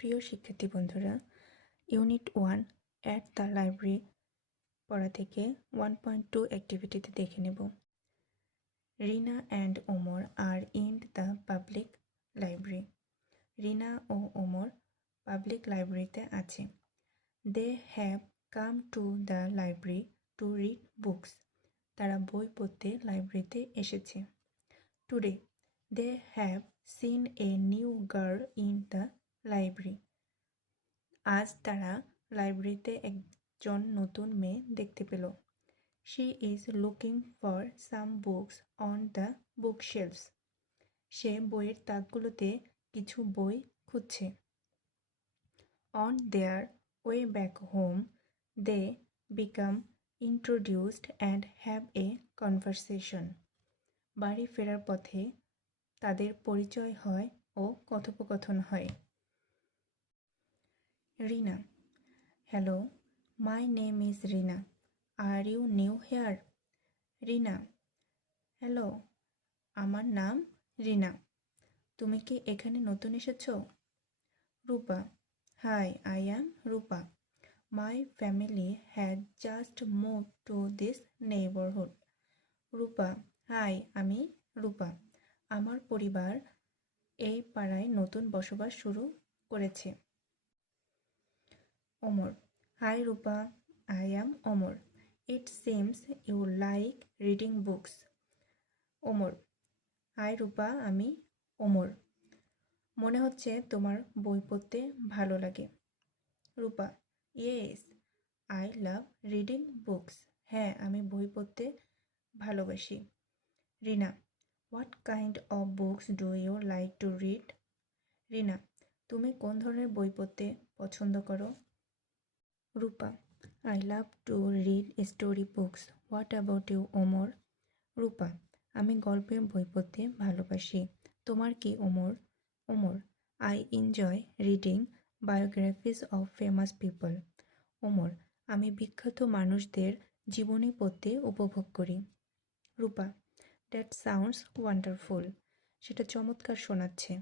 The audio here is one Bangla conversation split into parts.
প্রিয় শিক্ষার্থী বন্ধুরা, ইউনিট 1 অ্যাট দ্য লাইব্রেরি পড়া থেকে 1.2 অ্যাক্টিভিটিতে দেখে নেব। Rina and Omar are in the public library. Rina ও ওমর পাবলিক লাইব্রেরিতে আছে। They have come to the library to read books. তারা বই পড়তে লাইব্রেরিতে এসেছে। Today they have seen a new girl in the library. আজ তারা লাইব্রেরিতে একজন নতুন মেয়ে দেখতে পেল। She is looking for some books on the bookshelves. সে বইয়ের তাকগুলোতে কিছু বই খুঁজছে। On their way back home they become introduced and have a conversation. বাড়ি ফেরার পথে তাদের পরিচয় হয় ও কথোপকথন হয়। Rina, hello, my name is Rina. Are you new here? Rina, hello, আমার নাম রিনা। তুমি কি এখানে নতুন এসেছো? Rupa, hi, I am Rupa. My family had just move to this neighbourhood. Rupa, hi, আমি রূপা। আমার পরিবার এই পাড়ায় নতুন বসবাস শুরু করেছে। Omar, hi Rupa, I am Omar. It seems you like reading books. Omar, hi Rupa, আমি ওমর। মনে হচ্ছে তোমার বই পড়তে ভালো লাগে। Rupa, yes, I love reading books. হ্যাঁ, আমি বই পড়তে ভালোবাসি। Rina, what kind of books do you like to read? Rina, তুমি কোন ধরনের বই পড়তে পছন্দ করো? Rupa, I love to read story books. What about you Omar? Rupa, আমি গল্পের বই পড়তে ভালোবাসি। তোমার কি Omar? Omar, I enjoy reading biographies of famous people. Omar, আমি বিখ্যাত মানুষদের জীবনী পড়তে উপভোগ করি। Rupa, that sounds wonderful. সেটা চমৎকার শোনাচ্ছে।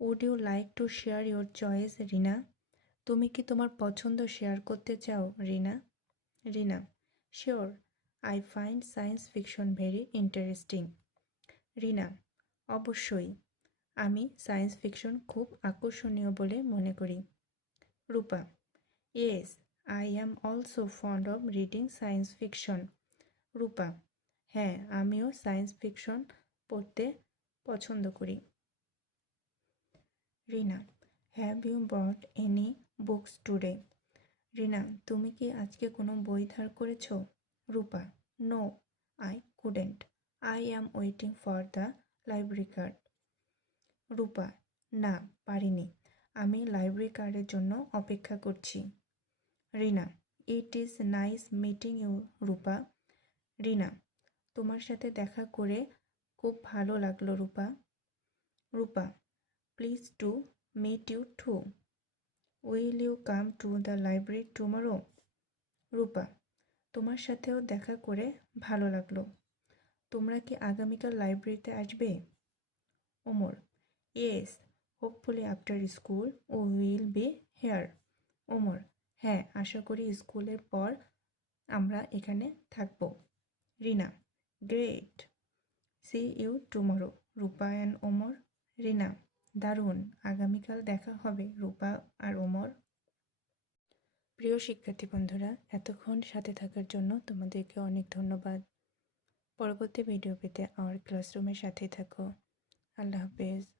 Would you like to share your choice Rina? তুমি কি তোমার পছন্দ শেয়ার করতে চাও Rina? Rina, sure, I find science fiction very interesting. Rina, অবশ্যই, আমি সায়েন্স ফিকশন খুব আকর্ষণীয় বলে মনে করি। Rupa, yes, I am also fond of reading science fiction. Rupa, হ্যাঁ, আমিও সায়েন্স ফিকশন পড়তে পছন্দ করি। Rina, have you brought any books today? Rina, তুমি কি আজকে কোনো বই ধার করেছ? Rupa, no, I couldn't. I am waiting for the library card. Rupa, না, পারিনি। আমি লাইব্রেরি কার্ডের জন্য অপেক্ষা করছি। Rina, it is nice meeting you Rupa. Rina, তোমার সাথে দেখা করে খুব ভালো লাগলো Rupa. Rupa, please to meet you too. Will you come to the library tomorrow? Rupa, তোমার সাথেও দেখা করে ভালো লাগলো। তোমরা কি আগামীকাল লাইব্রেরিতে আসবে? Omar, yes, hopefully after school will be here. Omar, হ্যাঁ, আশা করি স্কুলের পর আমরা এখানে থাকব। Rina, great, see you tomorrow Rupa and Omar. Rina, দারুণ, আগামীকাল দেখা হবে রূপা আর ওমর। প্রিয় শিক্ষার্থী বন্ধুরা, এতক্ষণ সাথে থাকার জন্য তোমাদেরকে অনেক ধন্যবাদ। পরবর্তী ভিডিও পেতে আমার ক্লাসরুমের সাথেই থাকো। আল্লাহ হাফেজ।